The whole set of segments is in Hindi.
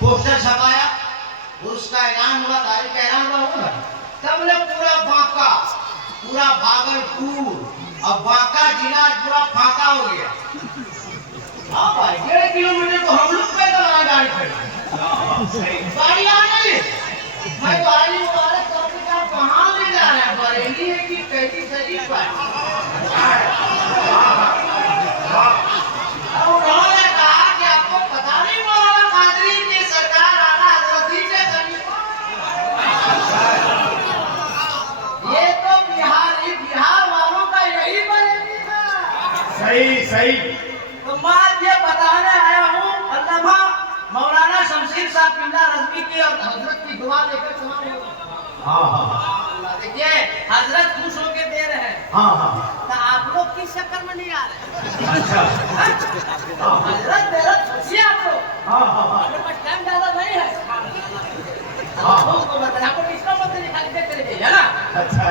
पोस्टर छपाया, उसका ऐलान हुआ, तारीख का ऐलान हुआ होगा, तब ने पूरा बांका, पूरा भागलपुर और बांका जिला पूरा फाका हो गया। हाँ भाई, 1.5 किलोमीटर तो हम लोग पैदल आए गाड़ी खड़ी, गाड़ी आ गई। मैं तो आई मुबारक करके क्या कहाँ ले जा रहे हैं, बरेली है कि कैसी शरीफ है? उन्होंने कहा कि आपको पता नहीं मौलाना कादरी की सरकार आला हजरती के करीब, ये तो बिहार वालों का यही बरेली है। सही सही। तो मैं ये बताने आया हूँ, अल्लामा मौलाना शमशीर साहब पिंडा रज़वी की और हजरत की दुआ लेकर समाने हो। हाँ देखिए, हजरत खुश होके दे रहे हैं। हाँ। तो आप लोग किस चक्कर में नहीं आ रहे? अच्छा। हजरत मेरा खुशी आप लोग। मेरे पास टाइम ज्यादा नहीं है। आपको बताना, आपको किसका मत दिखाई देते रहिए, है ना? अच्छा।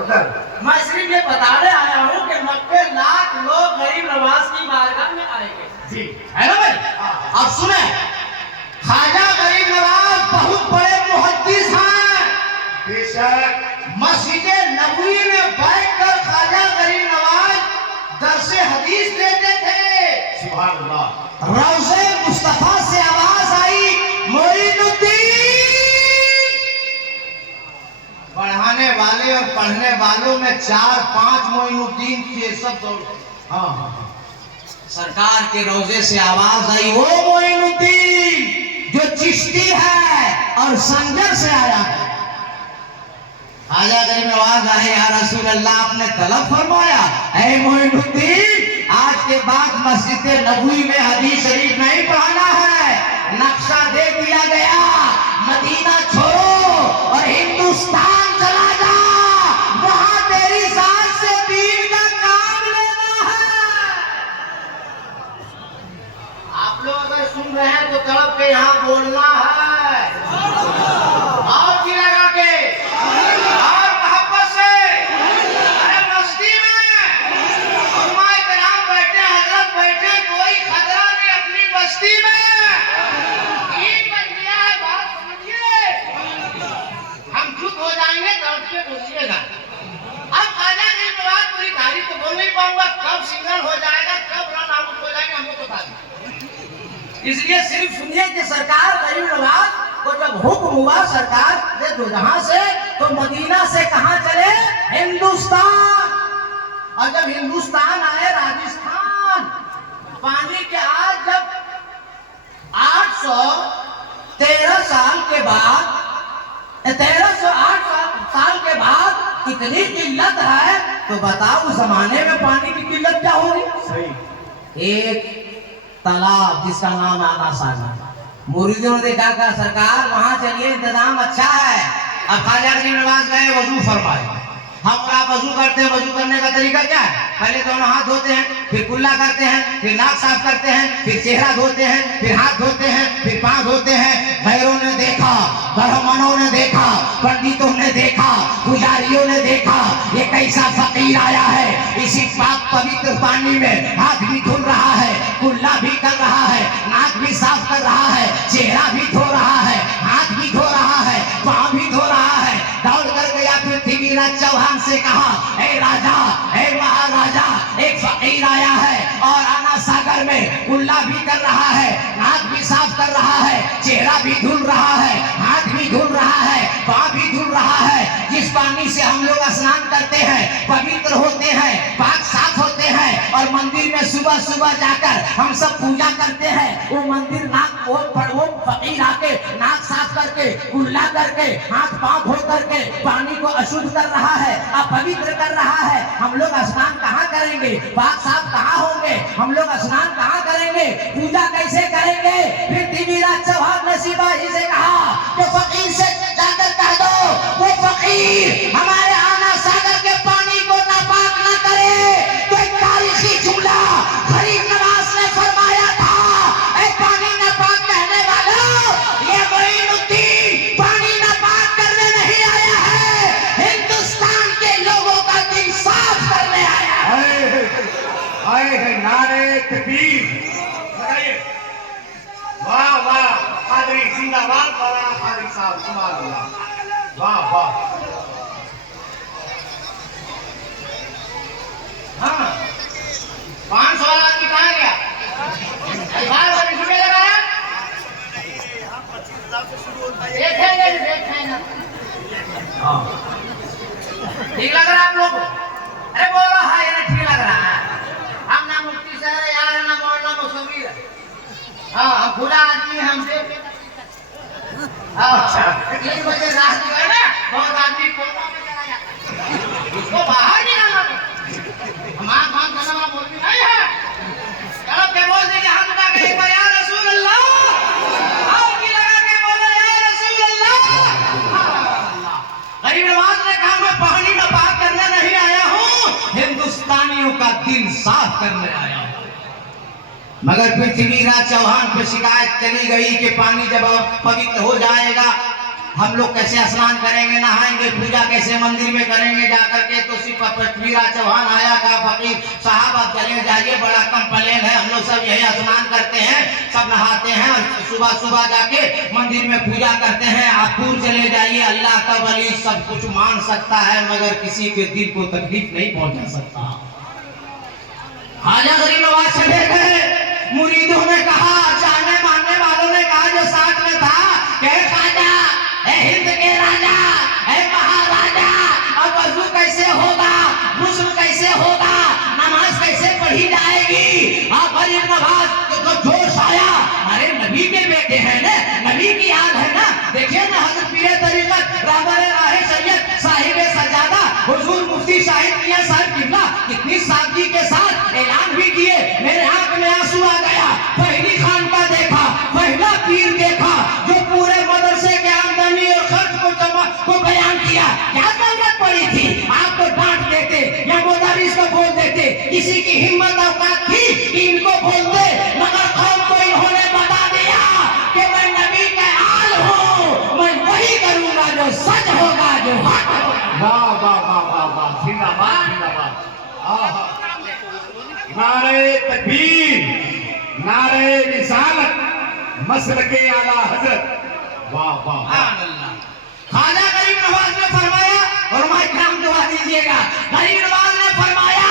उधर। मैं सिर्फ ये बताने आया हूँ कि 90 लाख लोग गरीब नवाज की बारगाह में आएंगे। जी। है ना भाई? अब सुने, ख्वाजा गरीब नवाज बहुत बड़े मुहद्दिस हैं। बेशक। मस्जिद नबवी में बैठकर ख्वाजा गरीब नवाज दर्से हदीस देते थे। सुभान अल्लाह। रौज़े मुस्तफा से आवाज आई, मोइनुद्दीन। पढ़ाने वाले और पढ़ने वालों में 4-5 मोइनुद्दीन थे, सब दौड़। हाँ। सरकार के रोजे से आवाज आई, वो मोइनुद्दीन जो चिश्ती है और संजर से आया है। ख्वाजा गरीब नवाज आए, या रसूल अल्लाह, आपने तलब फरमाया, ऐ मोइनुद्दीन, आज के बाद मस्जिद नबवी में हदीस शरीफ नहीं पढ़ाना है, नक्शा दे दिया गया, मदीना छोड़ो और हिंदुस्तान चला जा, वहां तेरी साथ से दीन का काम लेना है। आप लोग अगर सुन रहे हैं तो तड़प के यहाँ बोलना है, और की लगा के, और मोहब्बत से। अरे मस्ती में उम्माए कराम बैठे, हजरत बैठे, कोई खतरा नहीं अपनी बस्ती में। ठीक बन गया है, बात समझिए। हम चुप हो जाएंगे, तड़प के बोलिएगा। अब ख्वाजा गरीब नवाज पूरी तारीफ तो बोल नहीं पाऊंगा, कब सिंगल हो जाएगा, कब रन आउट हो जाएगा, हमको बता दें। इसलिए सिर्फ सुनिए कि सरकार गरीब नवाज को जब हुक्म हुआ सरकार ने दो जहां से, तो मदीना से कहां चले? हिंदुस्तान। और जब हिंदुस्तान आए राजस्थान, पानी के आज जब 813 साल के बाद, 1308 साल के बाद इतनी किल्लत है, तो बताओ उस जमाने में पानी की किल्लत क्या होगी? सही। एक तालाब जिसका नाम आना सागर, मुरीदों ने देखा कि सरकार वहां चलिए, इंतजाम अच्छा है। अब ख्वाजा गरीब नवाज गए, वजू फरमाए। हम आप वजू करते हैं, वजू करने का तरीका क्या है? पहले दोनों हाथ धोते हैं, फिर कुल्ला करते हैं, फिर नाक साफ करते हैं, फिर चेहरा धोते हैं, फिर हाथ धोते हैं, फिर पांव धोते हैं। गैरों ने देखा, ब्राह्मणों ने देखा, पंडितों ने देखा, पुजारियों ने देखा, ये कैसा फकीर आया है, इसी पाक पवित्र पानी में हाथ भी धुल रहा है, कुल्ला भी कर रहा है, नाक भी साफ कर रहा है, चेहरा भी धो रहा है, हाथ भी धो रहा है, पांव भी धो रहा है। दौड़ कर गया पृथ्वीराज चौहान से कहा, ए राजा, ए महाराजा, एक फकीर आया है और आना सागर में कुल्ला भी कर रहा है, नाक भी साफ कर रहा है, चेहरा भी धुल रहा है, हाथ भी धुल रहा है, पांव भी धुल रहा है। जिस पानी से हम लोग स्नान करते हैं, पवित्र होते हैं, पाक साफ होते हैं, और मंदिर में सुबह सुबह जाकर हम सब पूजा करते हैं, वो मंदिर नाक वो फकीर आके नाक साफ करके, कुल्ला करके, हाथ पांव धो करके पानी को अशुद्ध कर रहा है, अपवित्र कर रहा है। हम लोग स्नान कहाँ करेंगे? पाक साफ कहाँ होंगे? हम लोग स्नान कहाँ करेंगे? पूजा कैसे करेंगे? फिर पृथ्वीराज चौहान ने सिपाही से कहा कि फकीर से जाकर कह दो, वो फकीर हमारे आना सागर के पानी को नापाक न करे। तो एक तारीखी जुमला गरीब नवाज ने फरमाया था, ऐ पानी नापाक कहने वालों, ये मोइनुद्दीन पानी नापाक करने नहीं आया है, हिंदुस्तान के लोगों का दिल साफ करने आया है। आए हैं नारे तकबीर। सुभान अल्लाह, वाह वाह। हाँ 500 वाला की कहाँ गया? बार बार इसमें लगाया देखेंगे। हाँ ठीक लग रहा है आप लोग को? अरे बोलो हाँ ये ठीक लग रहा है। हम ना मुफ्ती सर है यार, ना मौलाना मौसवी है। हाँ हम खुला आदमी हैं, हमसे अच्छा 3 बजे रात में ना बहुत आदमी कोमा में चला जाता है, उसको बाहर निकालना पड़ता। हमारा काम करने वाला मौलवी नहीं है। चलो के बोल दे कि हाथ उठा के एक बार या रसूल अल्लाह, आओ की लगा के बोलो या रसूल अल्लाह। गरीब नवाज ने कहा मैं पानी में बात करने नहीं आया हूँ, हिंदुस्तानियों का दिल साफ करने आया हूँ। मगर पृथ्वीराज चौहान पर शिकायत चली गई कि पानी जब पवित्र हो जाएगा हम लोग कैसे स्नान करेंगे, नहाएंगे, पूजा कैसे मंदिर में करेंगे जाकर के। तो सिर्फ पृथ्वीराज चौहान आया का फकीर साहब आप चले जाइए, बड़ा कंप्लेन है, हम लोग सब यही स्नान करते हैं, सब नहाते हैं और सुबह सुबह जाके मंदिर में पूजा करते हैं। आप दूर चले जाइए, अल्लाह का वली सब कुछ मान सकता है मगर किसी के दिल को तकलीफ नहीं पहुंचा सकता। ख्वाजा गरीब नवाज चले गए, मुरीदों ने कहा, जाने मानने वालों ने कहा जो साथ में था कि ख्वाजा ए हिंद के राजा, ए महाराजा, अब वजू कैसे होगा, गुस्ल कैसे होगा, नमाज कैसे पढ़ी जाएगी। आप गरीब नवाज को जोश आया, अरे नबी के बेटे हैं ना, नबी की याद है ना। देखिए ना हज़रत पीर तरीक़त रहबर राहे सैयद साहिब सजादा हुजूर मुफ्ती शाहिद मियां साहब किबला कितनी सादगी के साथ ऐलान भी किए। मेरे आंख में आंसू आ गया, पहली खानका देखा, पहला पीर देखा जो पूरे मदरसे के आमदनी और खर्च को बयान किया। क्या जरूरत पड़ी थी आपको डांट देते या मुदर्रिस को बोल देते, किसी की हिम्मत औकात थी कि इनको बोलते, मगर कौम को इन्होंने बता दिया कि मैं नबी का आल हूँ, मैं वही करूंगा जो सच होगा, जो हक होगा। वाह वाह वाह वाह वाह, जिंदाबाद जिंदाबाद। आहा, नारे तकबीर, नारे रिसालत, मसलके आला हजरत, वाह वाह वाह। ख्वाजा गरीब नवाज ने फरमाया, और माइक नाम दबा दीजिएगा, गरीब नवाज ने फरमाया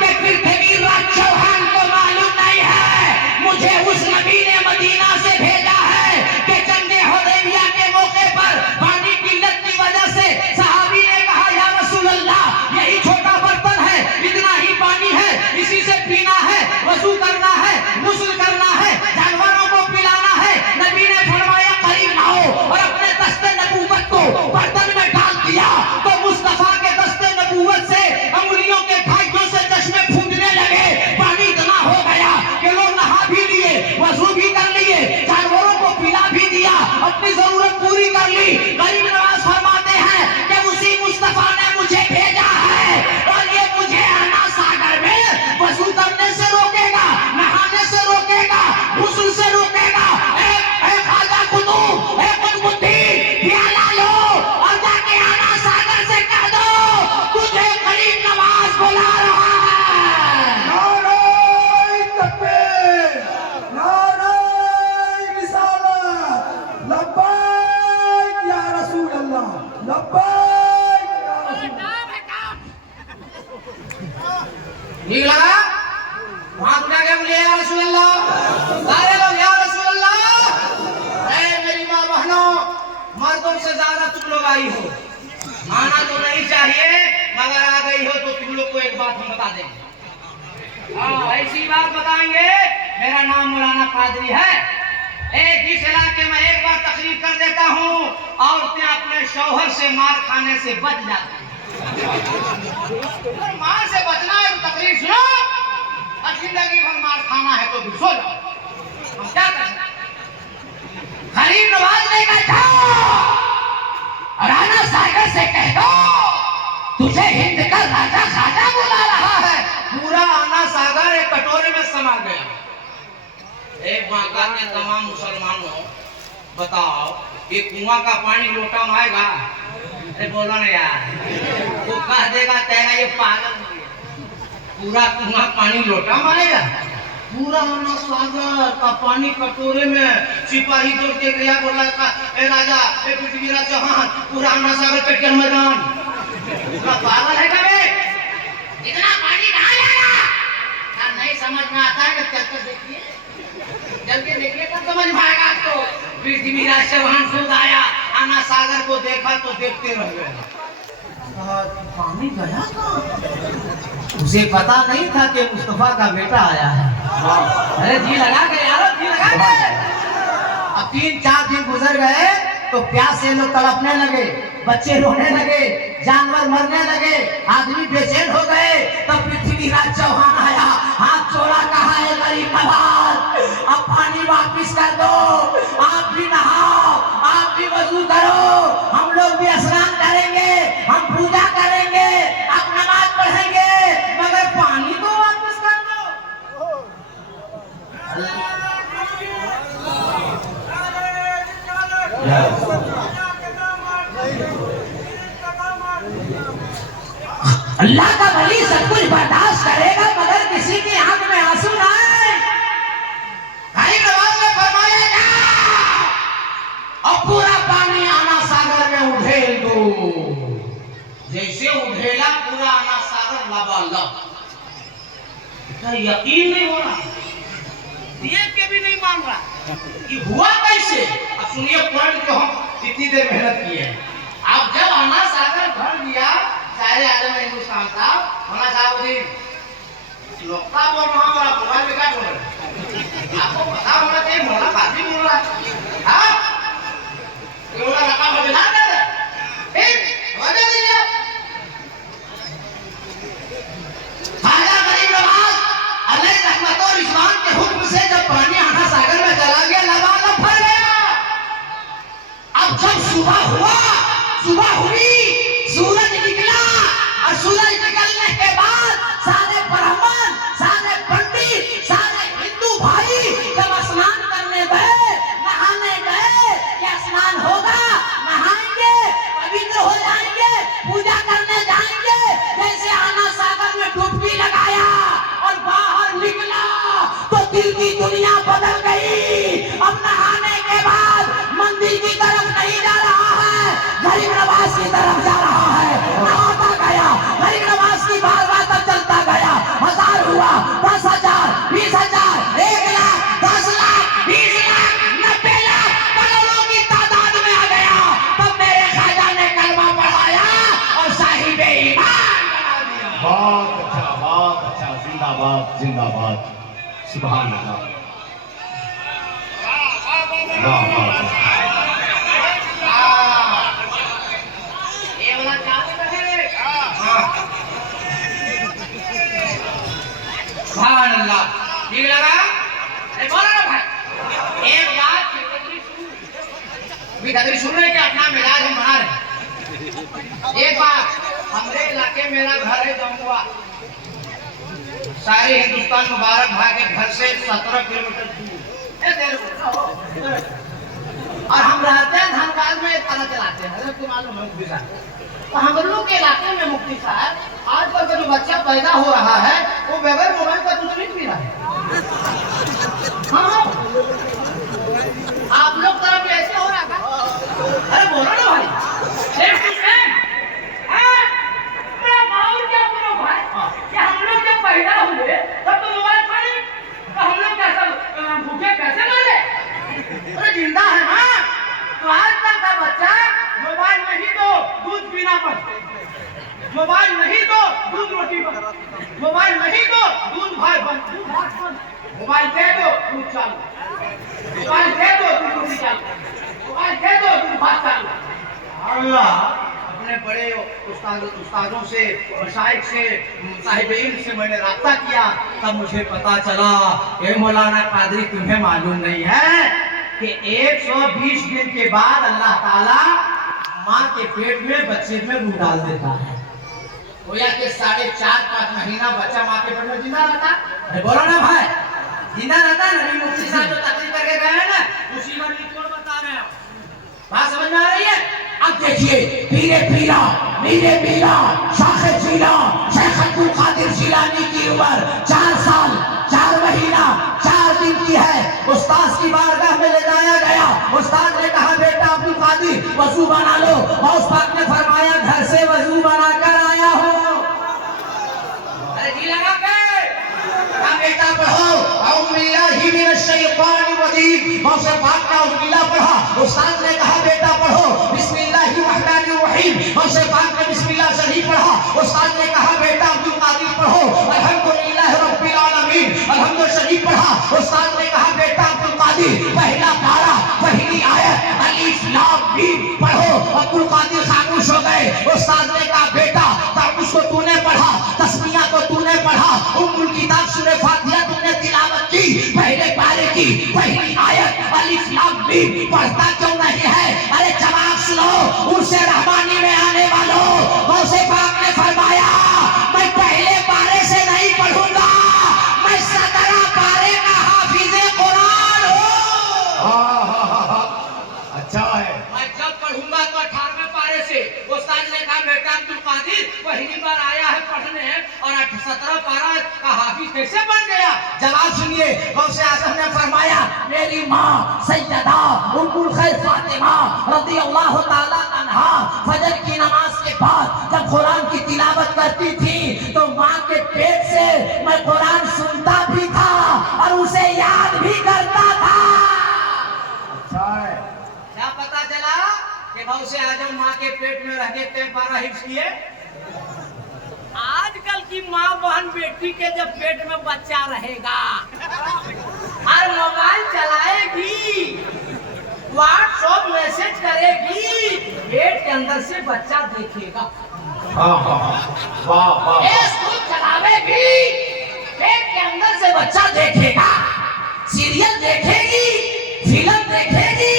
कि पृथ्वीराज चौहान को मालूम नहीं है मुझे उस नबी ने मदीना से भेजा है कि जंगे हुदैबिया के मौके पर पानी की किल्लत की वजह से सहाबी ने कहा या रसूल अल्लाह यही छोटा बर्तन है, इतना ही पानी है, इसी से पीना है, वजू करना है, गुस्ल करना है, जानवरों को पिलाना है। नबी ने फरमाया करीब आओ, और अपने दस्ते नबूवत को बर्तन में डाल दिया तो मुस्तफा के दस्ते नबूवत से अंगुलियों के धागों से चश्मे फूटने लगे। पानी इतना हो गया कि लोग नहा भी लिए, वजू भी कर लिए, जानवरों को पिला भी दिया, अपनी जरूरत पूरी कर ली। गरीब नवाज फरमाते हैं कि उसी मुस्तफा ने मुझे भेजा है और ये मुझे आना सागर में वजू करने से रोकेगा, नहाने से रोकेगा, गुस्ल से रोकेगा। ख्वाजा कुतुब, कुतुबुद्दीन प्याला लो और जाके आना सागर से कह दो तुझे गरीब नवाज बुला रहा है। नारे तकबीर, नारे रिसालत, लब्बैक या रसूल अल्लाह, लब्बैक या रसूल अल्लाह। ठीक लगा? हाथ उठा के बोलिए या रसूल अल्लाह, सारे लोग या रसूल अल्लाह। मेरी माँ बहनों, मर्दों से ज्यादा तुम लोग आई हो, आना तो नहीं चाहिए मगर आ गई हो तो तुम लोग को एक बात हम बता देंगे। हाँ ऐसी बात बताएंगे, मेरा नाम मौलाना कादरी है। जिस इलाके में एक बार तकरीर कर देता हूँ औरतें अपने शौहर से मार खाने से बच जाती हैं। मार से बचना है तो तकरीर सुनो, और जिंदगी भर मार खाना है तो भी सो जाओ। हम क्या कर सकते? गरीब नवाज ने कहा राणा सागर से कह दो तुझे हिंद का राजा खाजा बुला रहा है। पूरा आना सागर एक कटोरे में समा गया। एक बांका के तमाम मुसलमानों बताओ ये कुआं का पानी लोटा में आएगा? अरे बोलो ना यार, वो कह देगा कहेगा ये पागल हो गया। पूरा कुआं पानी लोटा में आएगा? पूरा आना सागर का पानी कटोरे में सिपाही दौड़ के गया, बोला का ए राजा ए पृथ्वीराज चौहान पूरा आना सागर कट के मैदान। पागल है क्या बे? इतना पानी कहाँ लाया? नहीं समझ में आता है, चल के देखिए, चल के देखिए तब समझ में आएगा आपको। पृथ्वीराज चौहान खुद आया, आना सागर को देखा तो देखते रह गए। पानी गया कहाँ? उसे पता नहीं था कि मुस्तफा का बेटा आया है। अरे जी लगा के यार, जी लगा के। अब 3-4 दिन गुजर गए तो प्यास से लोग तड़पने लगे, बच्चे रोने लगे, जानवर मरने लगे, आदमी बेचैन हो गए। तब पृथ्वीराज चौहान आया, हाथ जोड़ा, कहा है गरीब नवाज अब पानी वापिस कर दो, आप भी नहाओ, आप भी वजू करो, हम लोग भी स्नान करेंगे, हम पूजा करेंगे, आप नमाज पढ़ेंगे, मगर पानी तो वापस कर दो। अल्लाह का वली सब कुछ बर्दाश्त करेगा, मगर किसी की आंख में आंसू ना आए। गरीब नवाज ने फरमाया जाओ और पूरा पानी आना सागर में उधेल दो। जैसे उधेला पूरा आना सागर लबालब। यकीन नहीं हो रहा, देख के भी नहीं मान रहा कि हुआ कैसे। अब सुनिए पॉइंट जो हम इतनी देर मेहनत की है। अब जब आना सागर भर दिया, सारे आलम हिंदुस्तान था, होना साहब लोकता बोल रहा हूँ, आप मोबाइल में क्या बोल रहे हैं? आपको पता होना चाहिए मोला काफी बोल रहा है। हाँ ये मोला रखा बदलाव कर रहा है, ठीक वजह दीजिए। खाजा गरीब नवाज अल्लाह की रहमत और इस्लाम के हुक्म से जब पानी आना सागर में चला गया, लबालब भर गया। अब जब सुबह हुआ, सुबह हुई, सूरज निकला और सूरज निकलने के बाद सारे ब्राह्मण, सारे पंडित, सारे हिंदू भाई जब स्नान करने गए, नहाने गए, क्या स्नान होगा, नहाएंगे, पवित्र हो जाएंगे, पूजा करने जाएंगे। जैसे आना सागर में डुबकी लगाया और बाहर निकला तो दिल की दुनिया बदल गई। अब नहाने के बाद मंदिर की तरफ नहीं जा रहा है, गरीब नवाज की तरफ जा रहा है। नहाता गया, गरीब नवाज की बारगाह तक चलता गया। 1000 हुआ, 10,000, 20,000, 1 लाख, 10 लाख, 20 लाख, 90 लाख, करोड़ों की तादाद में आ गया। तब मेरे खाजा ने कलमा पढ़ाया और साहिब ईमान बना दिया। बहुत अच्छा, जिंदाबाद जिंदाबाद, सुभान अल्लाह, वाह वाह। सुभान अल्लाह, ठीक लगा? अरे बोलो ना भाई, एक बात भी सुन रहे कि अपना मिजाज हम बना रहे। एक बात, हमारे इलाके मेरा घर है जमुआ, सारे हिंदुस्तान मुबारक भाई के घर से 17 किलोमीटर दूर, और हम रहते हैं धनबाद में, ताला चलाते हैं, तो मालूम है मुफ्ती साहब। तो हम लोग के इलाके में मुफ्ती साहब, आजकल का जो बच्चा पैदा हो रहा है वो बगैर मोबाइल का दूध नहीं पी रहा है। हाँ आप लोग तरफ ऐसे हो रहा था? अरे बोलो ना भाई, क्या बोलो भाई कि हम लोग जब पैदा हुए तब तो मोबाइल था नहीं, तो हम लोग कैसे भूखे कैसे मरे? अरे जिंदा है ना। तो आजकल का बच्चा मोबाइल नहीं तो दूध पीना पड़ता, मोबाइल नहीं तो दूध रोटी बंद, मोबाइल नहीं तो दूध भात बंद, मोबाइल दे दो दूध चालू, मोबाइल दे दो दूध रोटी चालू, मोबाइल दे दो दूध भात चालू। अल्लाह अपने बड़े उस्तादों से, मशाइख से, साहिब इल्म से मैंने राब्ता किया, तब मुझे पता चला ये मौलाना कादरी तुम्हें मालूम नहीं है कि 120 दिन के बाद अल्लाह ताला माँ के पेट में बच्चे में रूह डाल देता है। गोया के 4.5-5 महीना बच्चा माँ के पेट में जिंदा रहता। अरे बोलो ना भाई, जिंदा रहता है। नबी मुफ्ती साहब जो तकरीर करके गए हैं ना, उसी में निचोड़ बता रहे हैं। बात समझ में आ रही है? अब देखिए, पीरे पीरा, मीरे मीरा, शाखे जीला, शेख अब्दुल कादिर जिलानी की उम्र 4 साल 4 महीना की है। उस्ताद की बारगाह में ले जाया गया। उस्ताद ने कहा बेटा अब्दुल कादिर वजू बना लो। गौस पाक ने फरमाया घर से वजू बनाकर आया हो। अरे जी लगा के बेटा पढ़ो औज़ु बिल्लाहि मिनश शैतानिर रजीम। गौस पाक ने औज़ु बिल्लाह पढ़ा। उस्ताद ने कहा बेटा पढ़ो बिस्मिल्लाहिर रहमानिर रहीम। गौस पाक ने बिस्मिल्लाह शरीफ पढ़ा। उस्ताद ने कहा बेटा अब्दुल कादिर पढ़ो अल्हम्दुलिल्लाहि रब्बिल आलमीन अल्हम्दु शरीफ पढ़ा। उस्ताद ने कहा बेटा अब्दुल कादिर पहला पारा पहली आयत अलिफ लाम मीम पढ़ो। अब्दुल कादिर खामोश हो गए। उस्ताद ने कहा बेटा ताउस को तूने पढ़ा, तस्मीया को तूने पढ़ा, उम्मुल किताब सूरह फातिहा तूने तिलावत की, पहले पारे की पहली आयत अलिफ लाम मीम पढ़ता क्यों नहीं है? अरे जवाब सुनो उर्से रहमानी में आने वालों। गौसे पाक ने फरमाया मैं पहले पारे से नहीं पढ़ूंगा, मैं 17 पारे का हाफिज़े कुरान हूँ। अच्छा है। मैं जब पढ़ूंगा तो 18वें पारे से। उस्ताद ने कहा बेटा अब्दुल कादिर पहली बार आया है पढ़ने और 17 पारा का हाफिज कैसे बन गया? जवाब सुनिए। गौसे आज़म ने फरमाया मेरी माँ सैयदा उम्मुल खैर फातिमा रज़ियल्लाहु ताला अन्हा फजर की नमाज के बाद जब कुरान की तिलावत करती थी तो माँ के पेट से मैं कुरान सुनता भी था और उसे याद भी करता था। अच्छा है। क्या पता चला कि गौसे आज़म माँ के पेट में रह के 3 पारा हिफ्ज़ किए। आजकल की माँ बहन बेटी के जब पेट में बच्चा रहेगा और मोबाइल चलाएगी, व्हाट्सएप मैसेज करेगी, पेट के अंदर से बच्चा देखेगा। वाह वाह। फेसबुक चलावेगी, पेट के अंदर से बच्चा देखेगा। सीरियल देखेगी, फिल्म देखेगी,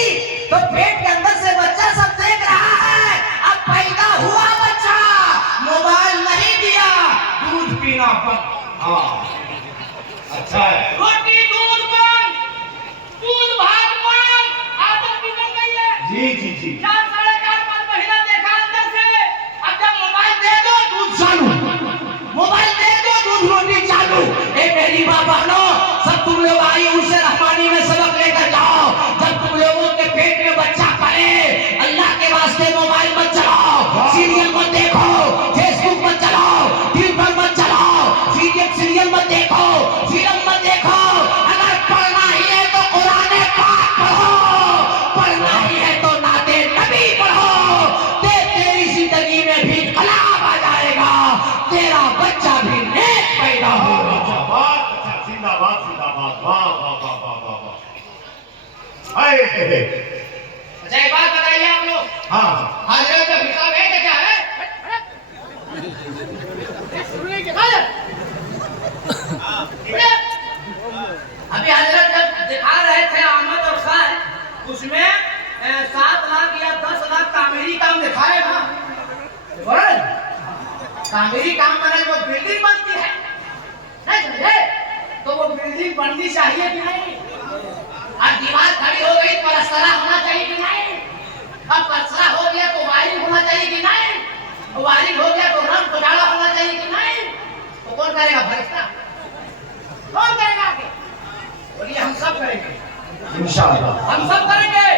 तो पेट के अंदर से बच्चा सब देख रहा है। अब पैदा हुआ बच्चा, मोबाइल नहीं दिया, दूध पीना बंद। हाँ अच्छा है। रोटी दूध बंद, दूध भात बंद, आदत भी बन गई है। जी जी जी। 4, 4.5, 5 महीना देखा अंदर से। अब जब मोबाइल दे दो दूध चालू, मोबाइल दे दो दूध रोटी चालू। ए मेरी माँ बहनों सब तुम लोग आई उसे रहमानी में सबक लेकर जाओ। जब तुम लोगों के पेट में बच्चा पले अल्लाह के वास्ते मोबाइल मत चलाओ, सीरियल मत देखो, फेसबुक मत चलाओ, टीवी पर मत चलाओ, सीरियल मत देखो, फिल्म मत देखो। अगर पढ़ना ही है तो कुरान पाक पढ़ो, पढ़ना ही है तो नाते नबी पढ़ो। तेरी जिंदगी में भी इनकलाब आ जाएगा, तेरा बच्चा भी नेक पैदा होगा। अच्छा जिंदाबाद जिंदाबाद। वाह वाह वाह वाह वाह वाह। अच्छा एक बात बताइए आप लोग, हाँ हजरत का हिसाब है क्या है? अभी हजरत जब दिखा रहे थे आमद और खैर, उसमें 7 लाख या 10 लाख तामीरी काम दिखाए ना। तामीरी काम मैंने जो बिल्डिंग बनती है नहीं समझे, तो वो बिल्डिंग बननी चाहिए कि नहीं? अब दीवार खड़ी हो गई, पलस्तरा होना चाहिए कि नहीं? अब पलस्तरा हो गया तो वायरिंग होना चाहिए कि नहीं? वायरिंग हो गया तो रंग उजाला होना चाहिए कि नहीं? तो कौन करेगा फरिश्ता? कौन करेगा आगे? बोलिए हम सब करेंगे इंशाअल्लाह। हम सब करेंगे।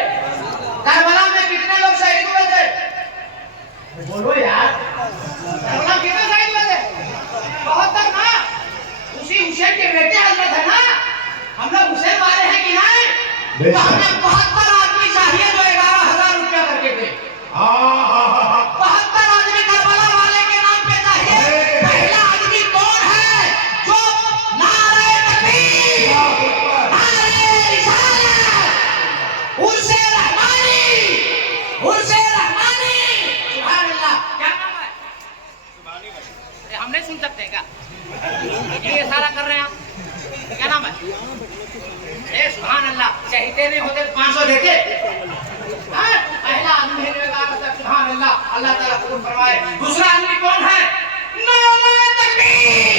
करबला में कितने लोग शहीद हुए थे? बोलो यार, करबला कितने शहीद हुए थे? 72 ना। उसी हुसैन के बेटे हजरत है ना, हम लोग हुसैन वाले हैं कि नहीं? तो हमें 72 आदमी चाहिए जो 11,000 रुपया करके दे। 72 आदमी करबला वाले के नाम पे चाहिए। पहला आदमी कौन है जो नारे तकबीर, नारे रिसालत, उर्से रहमानी, उर्से रहमानी, सुभान अल्लाह। क्या नाम है? अरे हम नहीं सुन सकते क्या? ये इशारा कर रहे हैं आप, क्या नाम है? ए सुभान अल्लाह। शहीदे नहीं होते 500 देते। पहला आदमी है सुभान अल्लाह, अल्लाह ताला कबूल फरमाए। दूसरा आदमी कौन है? नारे तकबीर,